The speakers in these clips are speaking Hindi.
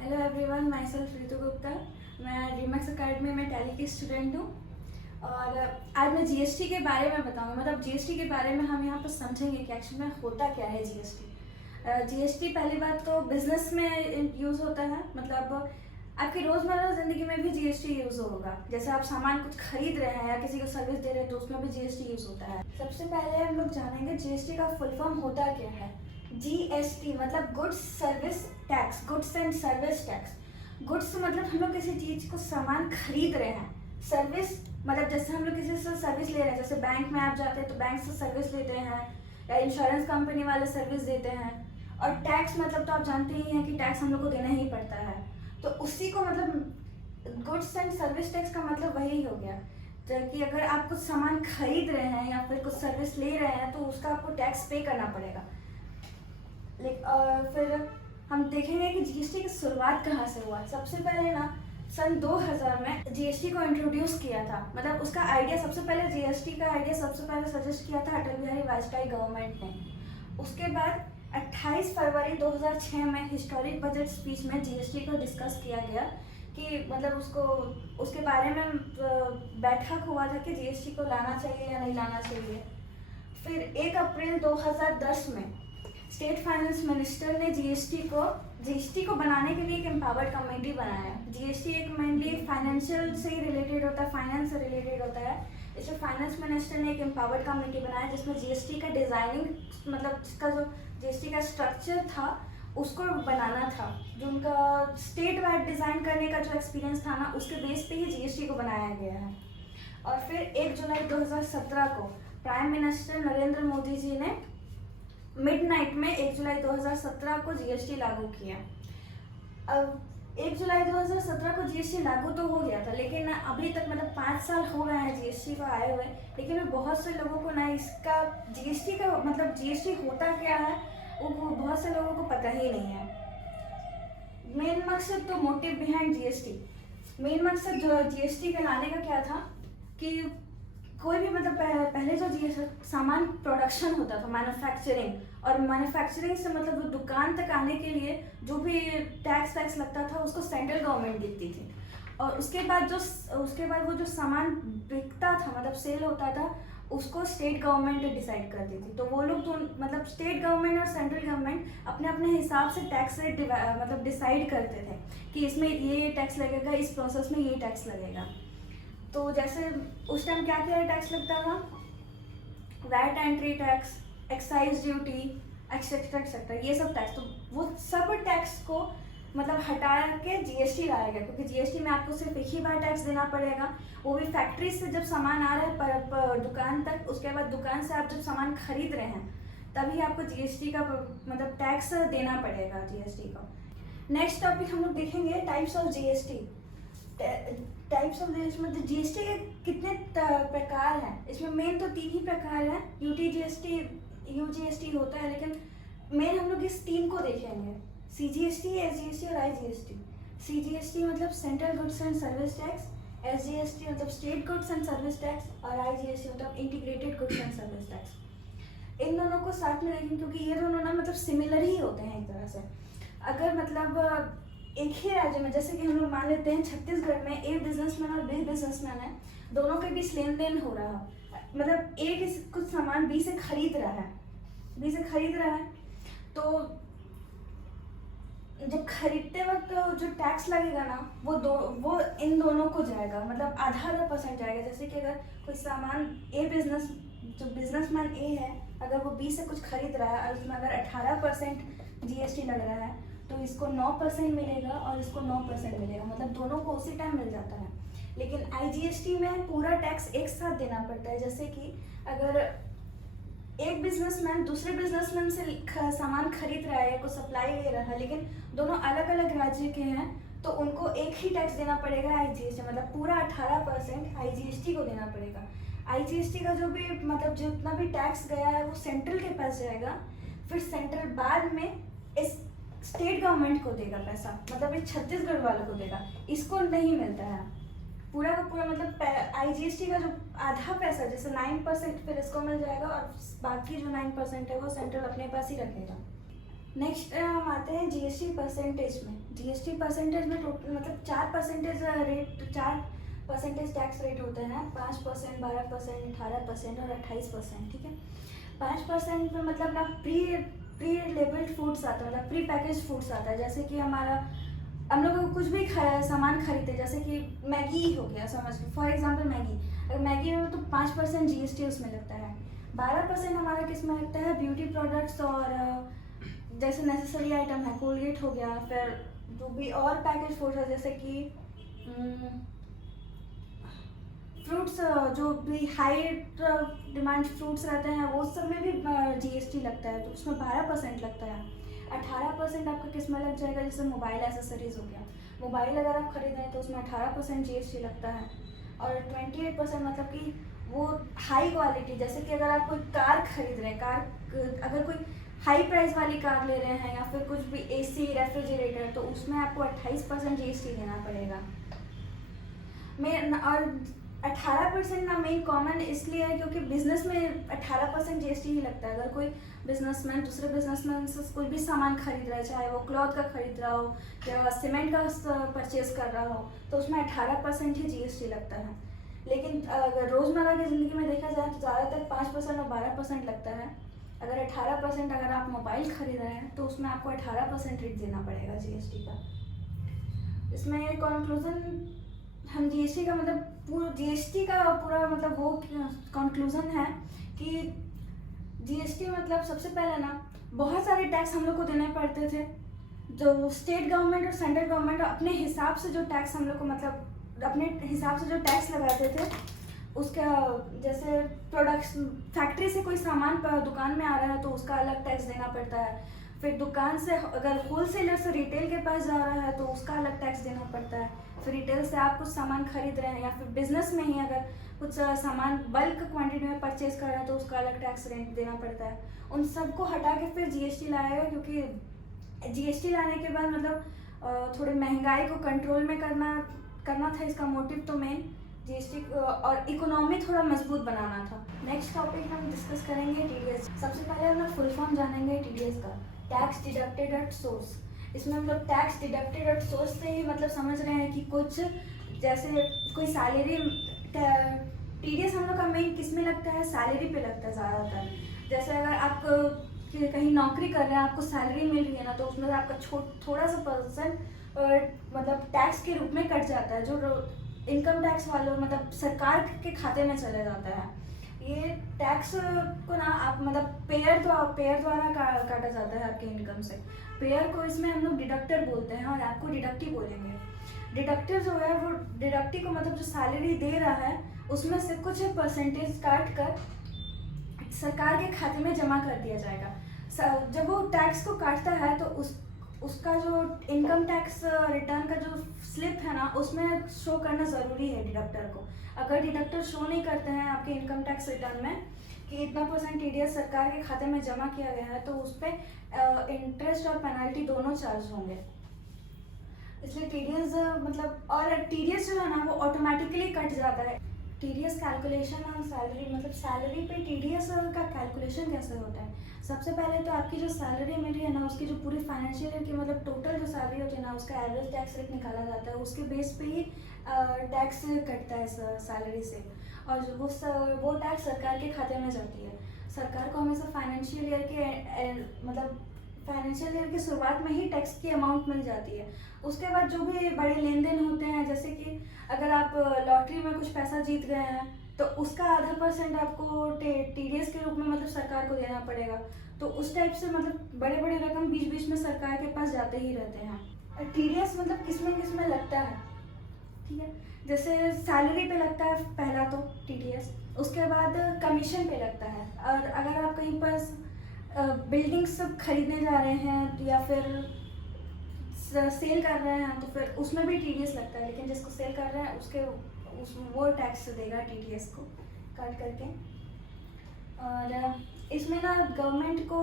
हेलो एवरीवन, माई सेल्फ ऋतु गुप्ता। मैं रीमैक्स अकेडमी में टैली की स्टूडेंट हूँ और आज मैं जीएसटी के बारे में बताऊँगा। मतलब जीएसटी के बारे में हम यहाँ पर समझेंगे कि एक्चुअली में होता क्या है जीएसटी। जीएसटी पहली बात तो बिजनेस में यूज़ होता है। मतलब आपकी रोज़मर्रा ज़िंदगी में भी जीएसटी यूज़ होगा। जैसे आप सामान कुछ खरीद रहे हैं या किसी को सर्विस दे रहे हैं तो उसमें भी जीएसटी यूज़ होता है। सबसे पहले हम लोग जानेंगे जीएसटी का फुल फॉर्म होता क्या है। जीएसटी मतलब goods service tax, goods and service tax. Goods मतलब हम लोग किसी चीज़ को सामान खरीद रहे हैं। सर्विस मतलब जैसे हम लोग किसी से सर्विस ले रहे हैं, जैसे बैंक में आप जाते हैं तो बैंक से सर्विस लेते हैं या इंश्योरेंस कंपनी वाले सर्विस देते हैं। और टैक्स मतलब तो आप जानते ही हैं कि टैक्स हम लोग को देना ही पड़ता है। तो उसी को मतलब गुड्स एंड सर्विस टैक्स का मतलब वही हो गया। तो कि अगर आप कुछ सामान खरीद रहे हैं या फिर कुछ सर्विस ले रहे हैं तो उसका आपको टैक्स पे करना पड़ेगा। फिर हम देखेंगे कि जीएसटी की शुरुआत कहाँ से हुआ। सबसे पहले ना सन 2000 में जीएसटी को इंट्रोड्यूस किया था। मतलब उसका आइडिया सबसे पहले जीएसटी का आइडिया सबसे पहले सजेस्ट किया था अटल बिहारी वाजपेयी गवर्नमेंट ने। उसके बाद 28 फरवरी 2006 में हिस्टोरिक बजट स्पीच में जीएसटी को डिस्कस किया गया कि मतलब उसके बारे में बैठक हुआ था कि जीएसटी को लाना चाहिए या नहीं लाना चाहिए। फिर 1 अप्रैल 2010 में स्टेट फाइनेंस मिनिस्टर ने जीएसटी को बनाने के लिए एक एम्पावर्ड कमेटी बनाया। जीएसटी एक मेनली फाइनेंशियल से ही रिलेटेड होता है, फाइनेंस से रिलेटेड होता है। इसमें फाइनेंस मिनिस्टर ने एक एम्पावर्ड कमेटी बनाया जिसमें जीएसटी का डिज़ाइनिंग मतलब जिसका जो जीएसटी का स्ट्रक्चर था उसको बनाना था। जो उनका स्टेट वाइड डिज़ाइन करने का जो एक्सपीरियंस था ना, उसके बेस पे ही जीएसटी को बनाया गया है। और फिर 1 जुलाई 2017 को प्राइम मिनिस्टर नरेंद्र मोदी जी ने मिडनाइट में 1 जुलाई 2017 को जीएसटी लागू किया। अब 1 जुलाई 2017 को जीएसटी लागू तो हो गया था, लेकिन अभी तक मतलब 5 साल हो गए हैं जीएसटी को आए हुए, लेकिन बहुत से लोगों को ना इसका जीएसटी का मतलब जीएसटी होता क्या है वो बहुत से लोगों को पता ही नहीं है। मेन मकसद तो मोटिव बिहाइंड जीएसटी, मेन मकसद जो जीएसटी के लाने का क्या था कि कोई भी मतलब पहले जो सामान प्रोडक्शन होता था मैन्युफैक्चरिंग, और मैन्युफैक्चरिंग से मतलब वो दुकान तक आने के लिए जो भी टैक्स लगता था उसको सेंट्रल गवर्नमेंट देती थी। और उसके बाद वो जो सामान बिकता था मतलब सेल होता था उसको स्टेट गवर्नमेंट डिसाइड करती थी। तो वो लोग तो मतलब स्टेट गवर्नमेंट और सेंट्रल गवर्नमेंट अपने अपने हिसाब से टैक्स रेट मतलब डिसाइड करते थे कि इसमें ये टैक्स लगेगा, इस प्रोसेस में ये टैक्स लगेगा। तो जैसे उस टाइम क्या क्या टैक्स लगता था, VAT entry tax, excise duty, etcetera etcetera, ये सब टैक्स। तो वो सब टैक्स को मतलब हटा के जीएसटी लाया गया, क्योंकि जीएसटी में आपको सिर्फ एक ही बार टैक्स देना पड़ेगा, वो भी फैक्ट्री से जब सामान आ रहा है पर दुकान तक। उसके बाद दुकान से आप जब सामान खरीद रहे हैं तभी आपको जीएसटी का मतलब टैक्स देना पड़ेगा जीएसटी का। नेक्स्ट टॉपिक हम लोग देखेंगे types of GST. Types of GST मतलब जीएसटी के कितने प्रकार हैं। इसमें मेन तो 3 ही प्रकार हैं, यूटीजीएसटी, यूजीएसटी होता है, लेकिन मेन हम लोग इस 3 को देखेंगे, सीजीएसटी, एसजीएसटी और आईजीएसटी। सीजीएसटी मतलब central goods and service tax, SGST मतलब state goods and service tax, और आईजीएसटी मतलब integrated goods and service tax. इन दोनों को साथ में देखेंगे क्योंकि ये दोनों ना मतलब सिमिलर ही होते हैं एक तरह से। अगर मतलब एक ही राज्य में, जैसे कि हम लोग मान लेते हैं छत्तीसगढ़ में ए बिजनेसमैन और बी बिजनेसमैन है, दोनों के बीच लेन देन हो रहा है। मतलब ए कुछ सामान बी से खरीद रहा है, तो जब खरीदते वक्त जो टैक्स लगेगा ना वो इन दोनों को जाएगा, मतलब आधा % जाएगा। जैसे कि अगर कोई सामान जो बिजनेसमैन ए है अगर वो बी से कुछ खरीद रहा है और उसमें अगर 18% जीएसटी लग रहा है तो इसको 9% मिलेगा और इसको 9% मिलेगा, मतलब दोनों को उसी टाइम मिल जाता है। लेकिन आईजीएसटी में पूरा टैक्स एक साथ देना पड़ता है। जैसे कि अगर एक बिजनेसमैन दूसरे बिजनेसमैन से सामान खरीद रहा है या कुछ सप्लाई ले रहा है, लेकिन दोनों अलग अलग राज्य के हैं, तो उनको एक ही टैक्स देना पड़ेगा आईजीएसटी, मतलब पूरा 18% आईजीएसटी को देना पड़ेगा। आईजीएसटी का जो भी मतलब जितना भी टैक्स गया है वो सेंट्रल के पास जाएगा, फिर सेंट्रल बाद में इस स्टेट गवर्नमेंट को देगा पैसा, मतलब इस छत्तीसगढ़ वालों को देगा, इसको नहीं मिलता है पूरा का पूरा। मतलब आईजीएसटी का जो आधा पैसा जैसे 9% फिर इसको मिल जाएगा और बाकी जो 9% है वो सेंट्रल अपने पास ही रखेगा। नेक्स्ट हम आते हैं जीएसटी परसेंटेज में। जीएसटी परसेंटेज में मतलब 4% रेट, 4% टैक्स रेट होते हैं। 5%, 12%, 18% और 28%। ठीक है। 5% में मतलब ना प्री लेबल्ड फूड्स आता है, मतलब प्री पैकेज फूड्स आता है। जैसे कि हम लोग कुछ भी सामान खरीदते, जैसे कि मैगी हो गया, समझ लो फॉर एग्जांपल मैगी। अगर मैगी में तो 5% जीएसटी उसमें लगता है। 12% हमारा किस में लगता है, ब्यूटी प्रोडक्ट्स और जैसे नेसेसरी आइटम है, कोलगेट हो गया, फिर जो भी और पैकेज फूड्स है जैसे कि फ्रूट्स, जो भी हाई डिमांड फ्रूट्स रहते हैं वो सब में भी जीएसटी लगता है, तो उसमें 12% लगता है। 18% आपका किस में लग जाएगा, जैसे मोबाइल एसेसरीज हो गया। मोबाइल अगर आप खरीद रहे हैं तो उसमें 18% जीएसटी लगता है। और 28% मतलब कि वो हाई क्वालिटी, जैसे कि अगर आप कोई कार खरीद रहे हैं, अगर कोई हाई प्राइस वाली कार ले रहे हैं या फिर कुछ भी एसी, रेफ्रिजरेटर, तो उसमें आपको 28% जीएसटी देना पड़ेगा। और 18% ना मेन कॉमन इसलिए है क्योंकि बिजनेस में 18% जीएसटी ही लगता है। अगर कोई बिजनेसमैन दूसरे बिजनेसमैन से कोई भी सामान खरीद रहा है, चाहे वो क्लॉथ का खरीद रहा हो या सीमेंट का परचेज कर रहा हो, तो उसमें 18% ही जीएसटी लगता है। लेकिन अगर रोज़मर्रा की ज़िंदगी में देखा जाए तो ज़्यादातर 5% और 12% लगता है। अगर 18% अगर आप मोबाइल खरीद रहे हैं तो उसमें आपको 18% रेट देना पड़ेगा जीएसटी का। इसमें कंक्लूजन हम जीएसटी का मतलब जीएसटी का पूरा मतलब वो कंक्लूजन है कि जीएसटी मतलब सबसे पहले ना बहुत सारे टैक्स हम लोग को देने पड़ते थे। जो स्टेट गवर्नमेंट और सेंट्रल गवर्नमेंट अपने हिसाब से जो टैक्स हम लोग को मतलब अपने हिसाब से जो टैक्स लगाते थे, उसका जैसे प्रोडक्ट्स, फैक्ट्री से कोई सामान दुकान में आ रहा है तो उसका अलग टैक्स देना पड़ता है। फिर दुकान से अगर होलसेलर से रिटेल के पास जा रहा है तो उसका अलग टैक्स देना पड़ता है। फिर रिटेल से आप कुछ सामान खरीद रहे हैं या फिर बिजनेस में ही अगर कुछ सामान बल्क क्वांटिटी में परचेज कर रहा है तो उसका अलग टैक्स रेंट देना पड़ता है। उन सबको हटा के फिर जीएसटी लाएगा, क्योंकि जीएसटी लाने के बाद मतलब थोड़ी महंगाई को कंट्रोल में करना था इसका मोटिव, तो मेन जीएसटी और इकोनॉमी थोड़ा मजबूत बनाना था। नेक्स्ट टॉपिक हम डिस्कस करेंगे टीडीएस। सबसे पहले हम लोग फुल फॉर्म जानेंगे टीडीएस का, टैक्स डिडक्टेड एट सोर्स। इसमें हम लोग टैक्स डिडक्टेड एट सोर्स से ही मतलब समझ रहे हैं कि कुछ जैसे कोई सैलरी, टीडीएस हम लोग का मेन किस में लगता है, सैलरी पे लगता है ज़्यादातर। जैसे अगर आप कहीं नौकरी कर रहे हैं, आपको सैलरी मिल रही है ना, तो उसमें आपका थोड़ा सा परसेंट मतलब टैक्स के रूप में कट जाता है, जो इनकम टैक्स वालों मतलब सरकार के खाते में चले जाता है। ये टैक्स को ना आप मतलब पेयर द्वारा काटा जाता है आपके इनकम से। पेयर को इसमें हम लोग डिडक्टर बोलते हैं और आपको डिडक्टिव बोलेंगे। डिडक्टिव जो है वो डिडक्टिव को मतलब जो सैलरी दे रहा है उसमें से कुछ परसेंटेज काट कर सरकार के खाते में जमा कर दिया जाएगा। जब वो टैक्स को काटता है तो उसका जो इनकम टैक्स रिटर्न का जो स्लिप है ना, उसमें शो करना ज़रूरी है डिडक्टर को। अगर डिडक्टर शो नहीं करते हैं आपके इनकम टैक्स रिटर्न में कि इतना परसेंट टीडीएस सरकार के खाते में जमा किया गया है, तो उस पर इंटरेस्ट और पेनल्टी दोनों चार्ज होंगे। इसलिए टीडीएस मतलब, और टीडीएस जो है ना वो ऑटोमेटिकली कट जाता है। टीडीएस कैलकुलेशन ऑन सैलरी, मतलब सैलरी पे टीडीएस का कैलकुलेशन कैसे होता है। सबसे पहले तो आपकी जो सैलरी मिल रही है ना, उसकी जो पूरी फाइनेंशियल ईयर की मतलब टोटल जो सैलरी होती है ना, उसका एवरेज टैक्स रेट निकाला जाता है। उसके बेस पे ही टैक्स कटता है सैलरी से, और वो टैक्स सरकार के खाते में जाती है। सरकार को हमेशा फाइनेंशियल ईयर के मतलब फाइनेंशियल ईयर की शुरुआत में ही टैक्स की अमाउंट मिल जाती है। उसके बाद जो भी बड़े लेन देन होते हैं, जैसे कि अगर आप लॉटरी में कुछ पैसा जीत गए हैं तो उसका आधा परसेंट आपको टीडीएस के रूप में मतलब सरकार को देना पड़ेगा। तो उस टाइप से मतलब बड़े बड़े रकम बीच बीच में सरकार के पास जाते ही रहते हैं। टीडीएस मतलब किस में लगता है, ठीक है। जैसे सैलरी पे लगता है पहला तो टीडीएस, उसके बाद कमीशन पे लगता है। और अगर आप कहीं पर बिल्डिंग्स खरीदने जा रहे हैं या फिर सेल कर रहे हैं तो फिर उसमें भी टीडीएस लगता है, लेकिन जिसको सेल कर रहे हैं वो टैक्स देगा टीडीएस को काट करके। और इसमें ना गवर्नमेंट को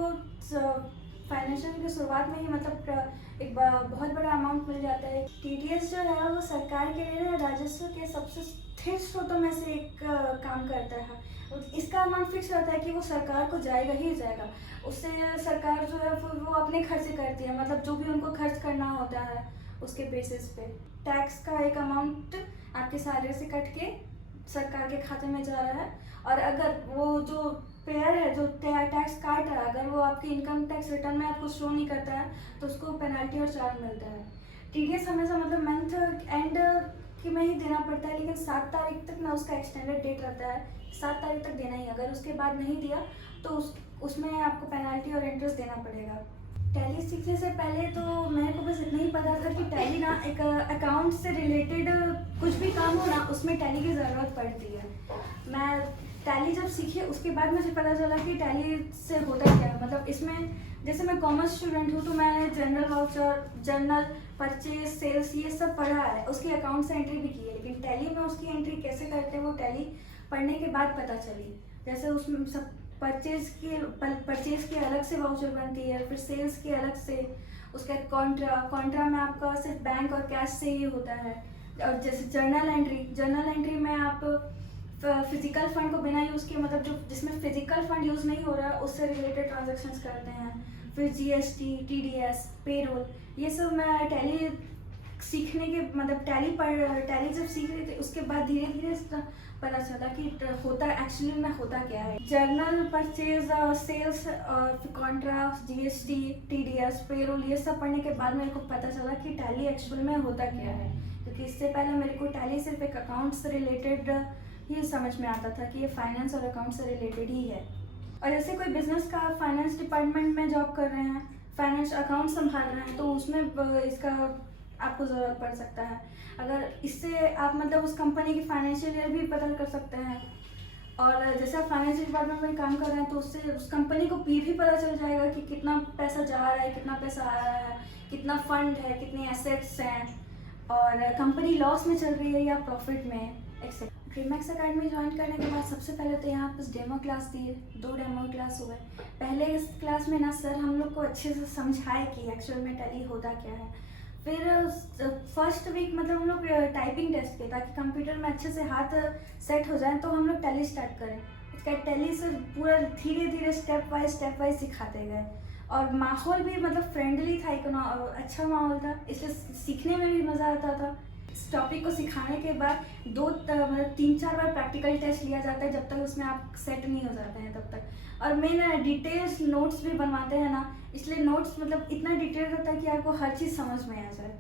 फाइनेंशियल की शुरुआत में ही मतलब एक बहुत बड़ा अमाउंट मिल जाता है। टीडीएस टीडीएस जो है वो सरकार के लिए ना राजस्व के सबसे स्थिर स्रोतों में से एक काम करता है। इसका अमाउंट फिक्स रहता है कि वो सरकार को जाएगा ही जाएगा। उससे सरकार जो है वो अपने खर्चे करती है, मतलब जो भी उनको खर्च करना होता है उसके बेसिस पे टैक्स का एक अमाउंट आपके सैलरी से कट के सरकार के खाते में जा रहा है। और अगर वो जो पेयर है जो टैक्स काट रहा है, अगर वो आपकी इनकम टैक्स रिटर्न में आपको शो नहीं करता है तो उसको पेनल्टी और चार्ज मिलता है। टीडीएस हमेशा मतलब मंथ एंड कि में ही देना पड़ता है, लेकिन 7 तारीख तक ना उसका एक्सटेंडेड डेट रहता है, 7 तारीख तक देना ही। अगर उसके बाद नहीं दिया तो उसमें आपको पेनल्टी और इंटरेस्ट देना पड़ेगा। टैली सीखने से पहले तो मेरे को बस इतना ही पता था कि टैली ना एक अकाउंट से रिलेटेड कुछ भी काम हो ना उसमें टैली की ज़रूरत पड़ती है। मैं टैली जब सीखी उसके बाद मुझे पता चला कि टैली से होता क्या है। मतलब इसमें जैसे मैं कॉमर्स स्टूडेंट हूँ तो मैंने general voucher, journal, purchase, sales ये सब पढ़ा है, उसकी अकाउंट से एंट्री भी की है, लेकिन टैली में उसकी एंट्री कैसे करते हैं वो टैली पढ़ने के बाद पता चली। जैसे उसमें सब परचेज की अलग से वाउचर बनती है, फिर सेल्स की अलग से, उसका कॉन्ट्रा में आपका सिर्फ बैंक और कैश से ही होता है। और जैसे जर्नल एंट्री में आप फिजिकल फंड को बिना यूज़ किए, मतलब जो जिसमें फिजिकल फंड यूज़ नहीं हो रहा है उससे रिलेटेड ट्रांजेक्शन्स करते हैं। फिर जीएसटी, टीडीएस, पेरोल, ये सब मैं टैली सीखने के मतलब टैली जब सीख रही थी उसके बाद धीरे धीरे पता चला कि होता एक्चुअली में होता क्या है। Journal, purchase, sales, contra, GST, TDS, payroll ये सब पढ़ने के बाद मेरे को पता चला कि टैली एक्चुअल में होता क्या है, क्योंकि इससे पहले मेरे को टैली सिर्फ एक अकाउंट से रिलेटेड ही समझ में आता था कि ये फाइनेंस और अकाउंट से रिलेटेड ही है। और जैसे कोई बिजनेस का फाइनेंस डिपार्टमेंट में जॉब कर रहे हैं, फाइनेंस अकाउंट संभाल रहे हैं, तो उसमें इसका आपको ज़रूरत पड़ सकता है। अगर इससे आप मतलब उस कंपनी की फाइनेंशियल ईयर भी पता कर सकते हैं। और जैसे आप फाइनेंशियल डिपार्टमेंट में काम कर रहे हैं तो उससे उस कंपनी को भी पता चल जाएगा कि कितना पैसा जा रहा है, कितना पैसा आ रहा है, कितना फंड है, कितने एसेट्स हैं, और कंपनी लॉस में चल रही है या प्रॉफिट में, एक्सेट्रा। ड्रीमैक्स अकेडमी ज्वाइन करने के बाद सबसे पहले तो यहाँ पर डेमो क्लास दिए, 2 डेमो क्लास हुए। पहले इस क्लास में ना सर हम लोग को अच्छे से समझाए कि एक्चुअल में टैली होता क्या है। फिर फर्स्ट वीक मतलब हम लोग टाइपिंग टेस्ट किए ताकि कंप्यूटर में अच्छे से हाथ सेट हो जाए, तो हम लोग टैली स्टार्ट करें। उसका टैली से पूरा धीरे धीरे स्टेप वाइज सिखाते गए, और माहौल भी मतलब फ्रेंडली था, अच्छा माहौल था, इसलिए सीखने में भी मज़ा आता था। इस टॉपिक को सिखाने के बाद मतलब 3-4 बार प्रैक्टिकल टेस्ट लिया जाता है, जब तक उसमें आप सेट नहीं हो जाते हैं तब तक। और मेन डिटेल्स नोट्स भी बनवाते हैं ना, इसलिए नोट्स मतलब इतना डिटेल रहता है कि आपको हर चीज़ समझ में आ जाए।